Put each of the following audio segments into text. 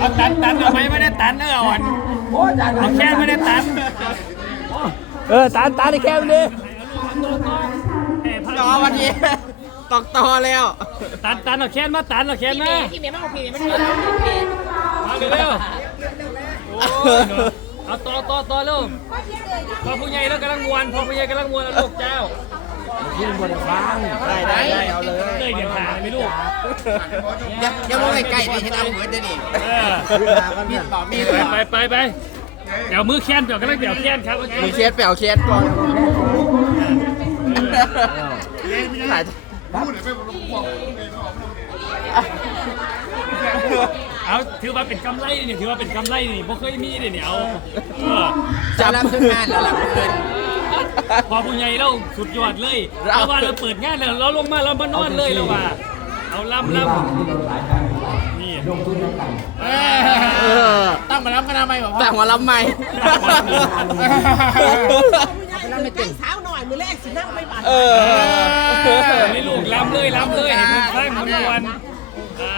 มาดิเอาตันตันเอาไหมไม่ได้ตันเอออ่อนเอาแค่ไม่ได้ตันเออตาตาได้แค่นี้ต่อมาดิตอกต่อแล้ว ตันตันเอาแค้นมาตันเอาแค้นมาที่เมียมากกว่าพี่ไม่ใช่เราพี่เอาเร็วๆโอ้ยเอาต่อต่อต่อเร็วพอผู้ใหญ่แล้วกำลังมวนพอผู้ใหญ่กำลังมวนแล้วลูกเจ้า ได้ได้ได้เอาเลย เลยเดี๋ยวหาไม่รู้ยังยังไม่ใกล้ไปเห็นเอาเหมือนเดี๋ยวนี้เออมีต่อมีไปไปไปไปเดี๋ยวมือแค้นเดี๋ยวกำลังเดี๋ยวแค้นครับมีเคสเปล่าเคสก่อนถ่ายเอาถือว่าเป็นกำไรนี่ถือว่าเป็นกำไรนี่บ่เคยมีเลยเนี่ยเอาจะรับขึ้นงานแล้วหลังเกิน พอผู้ใหญ่เราสุดยอดเลยเราว่าเราเปิดงานแล้วเราลงมาเรามานอนเลยเราว่า เอาล่ำล่ำนี่ตั้งมารับกันทำไมบอกตั้งมารับใหม่ เราไม่เป็นสาวหน่อยมือแรกสินั่งไม่บาดเออ ไม่ลูกล้ำเลยล้ำเลยเห็นมันสร้างมันวันอ่า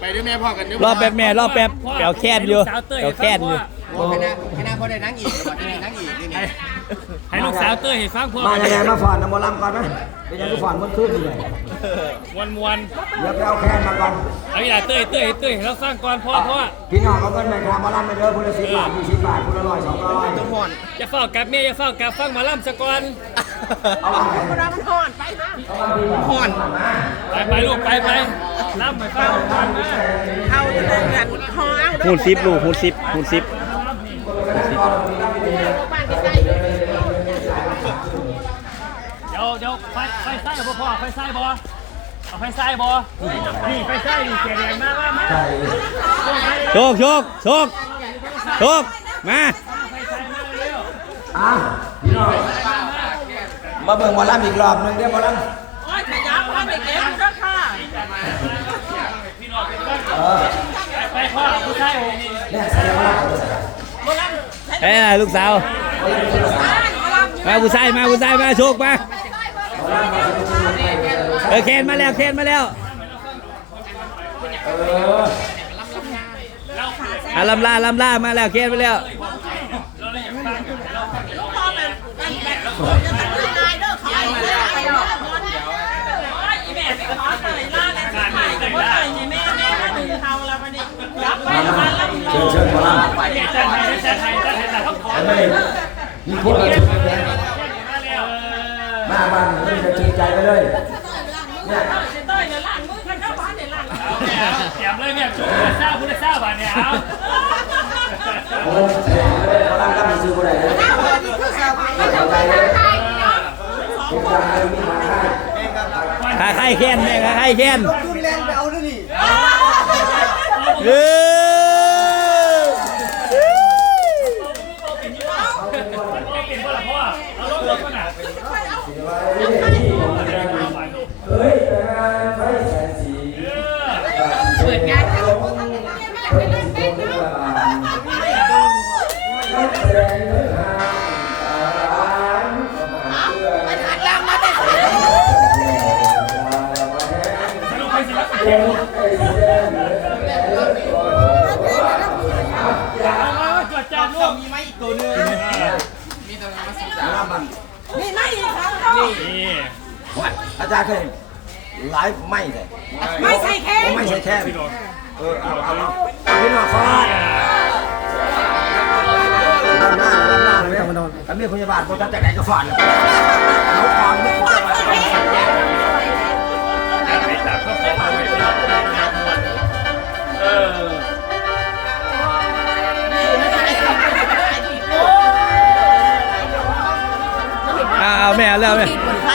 ไปด้วยแม่พ่อกันด้วยรอแป๊บแม่รอแป๊บแปลวแค้นอยู่แปลวแค้นอยู่ คณะคณะพ่อได้นั่งอีกพ่อได้นั่งอีกนี่ให้ให้ลูกสาวเต้ยให้ฟังพ่อมาอย่างไรมาฝอนน้ำมอลำก่อนไหมเป็นยังไงฝอนมันขึ้นดีเลยวันวันเดี๋ยวไปเอาแคนมาก่อนเอาอย่าเต้ยเต้ยเต้ยให้เราสร้างก่อนพ่อพ่อพี่น้องเขาเงินไปครับมอลำไปเด้อคนละสิบบาทยี่สิบบาทคนละร้อยสองร้อยทุกคนอย่าเฝ้ากับเมียอย่าเฝ้ากับฟังหมาล่ำสะก่อนเอาไปเรามันห่อนไปนะห่อนไปไปลูกไปไปล่ำไปฟังเอาจะเดินกันห่อเอาหูดซิปลูกหูดซิปหูดซิปบ้านใกล้ เดี๋ยวเดี๋ยวไฟไฟไส้พ่อพ่อไฟไส้บอเอาไฟไส้บอนี่ไฟไส้นี่เสียแรงมากมากมากโชคโชคโชคโชคมาอะพี่น้องมาเบิ่งมอลำอีกรอบหนึงเดี๋ยวมอลๆโอ้ยขยับบ้านเด็กเอ็มก็ค่ะไปพ่อผู้ชายผมำเนี่ยใส่มอลำเอาใส่ เอ้ยลูกสาวมาผู้ชายมาผู้ชายมาโชคมาเออแคนมาแล้วแคนมาแล้วอาลำลาลำลามาแล้วแคนมาแล้วเชิญเชิญมอลำ จันไทยจันไทยจันไทยแต่ต้องขอเฮ้ยมีพวกเราถึงแดงมาบ้านนี่จะจริงใจไปเลยเนี่ยเสียมเลยเนี่ยชุดพุทธเจ้าพุทธเจ้าบ้านเนี่ยเอาโอ้ยเสียงเลยมอลำก็มีซื้อบ่ได้เลยเข้าใจเลยทุกอย่างเลยมีมาให้ขาไข่แคนแม่ขาไข่แคนคุณแรงไปเอาด้วยนี่ เออ เป็นพ่อละพ่อเอาลงรถก่อนนะเฮ้ยแต่งานไฟแสนสีเปิดงานกันสรุปไปสิแล้วเดี๋ยวเอาจอดจานลูก มีไหมอีก ตัวนึงมีตัวนึงมาสิจ้ามันนี่ไม่ครับเขานี่อาจารย์เคยไลฟ์ไม่เลยไม่ใช่แค่ไม่ใช่แค่เออเอาเอาเอาพี่น้องฟาดด้านหน้าด้านหน้าเลยไม่ต้องมานอนถ้ามีพยาบาลพอท่านจะไหนก็ฟาดเลยเขาฟาดไม่ต้อง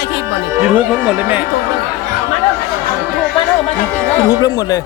ายคลิปบนนี่ยูทูบทั้งหมดเลยแม่มาเด้อถูกมาเด้อมาจากปีเด้อ ยูทูบทั้งหมดเลย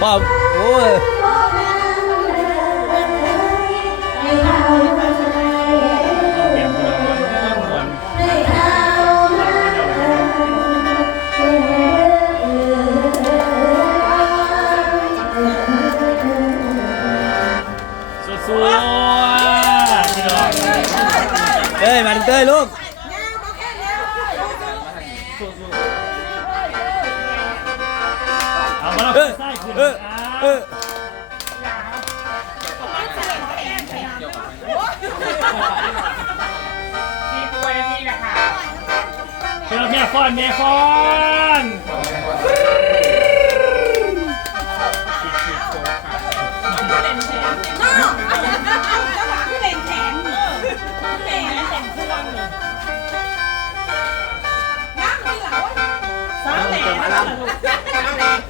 พ่อ อามาแล้วเออใส่ขึ้นเออเออเป็นแม่ฟอนแม่ฟอนไอ้แ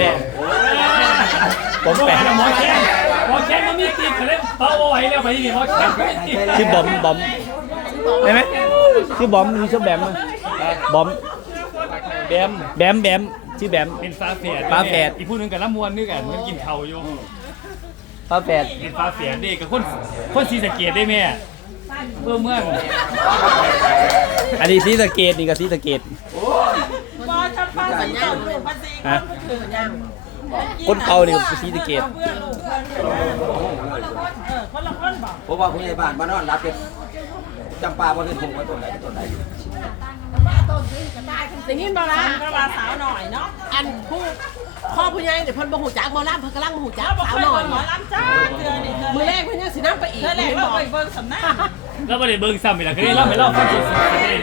ม่ผมแปะหมอแค้นหมอแค้นมันมีติดเขาเลยเบาเอาไว้แล้วไปนี่หมอแค้นไม่ติดชื่อบอมบอมได้ไหมชื่อบอมหรือชื่อแบมอะบอมแบมแบมแบมชื่อแบมเป็นฟ้าแฝดฟ้าแฝดอีกผู้หนึงกับละมวนนึกกันมันกินเข่าอยู่ พ่อแปดเป็นฟ้าแฝดเด็กกับคนคนสีสะเกดได้แม่เพื่อเมืองอันนี้ซีสะเกตนี่ก็ซีสะเกตบอชป้าสัญญาลูกพันซีฮะคือสัญญาคนเขานี่ก็ซีสะเกตเพื่อนลูกเพื่อนเออคนละคนบอกผมว่าผู้ใหญ่บ้านมานอนรับเป็นจำปาบ่เห็นผมว่าตัวไหนตัวไหนอย่างนี้บอละพระวาสาวหน่อยเนาะอันผู้ พ่อผู้ใหญ่เดี๋ยวเพิ่นบ่ฮู้จักบ่ล่ำเพิ่นกำลังบ่ฮู้จักสาวหน่อยหมอลำจ้าเดือนนี่มือแรกเพิ่นยังสินำไปอีกเธอแรกเราไปเบิ่งสำนัก แล้วประเด็นเบิ้งซ้ำไปแล้วก็ได้เล่าไปเล่าฟังสดๆเลย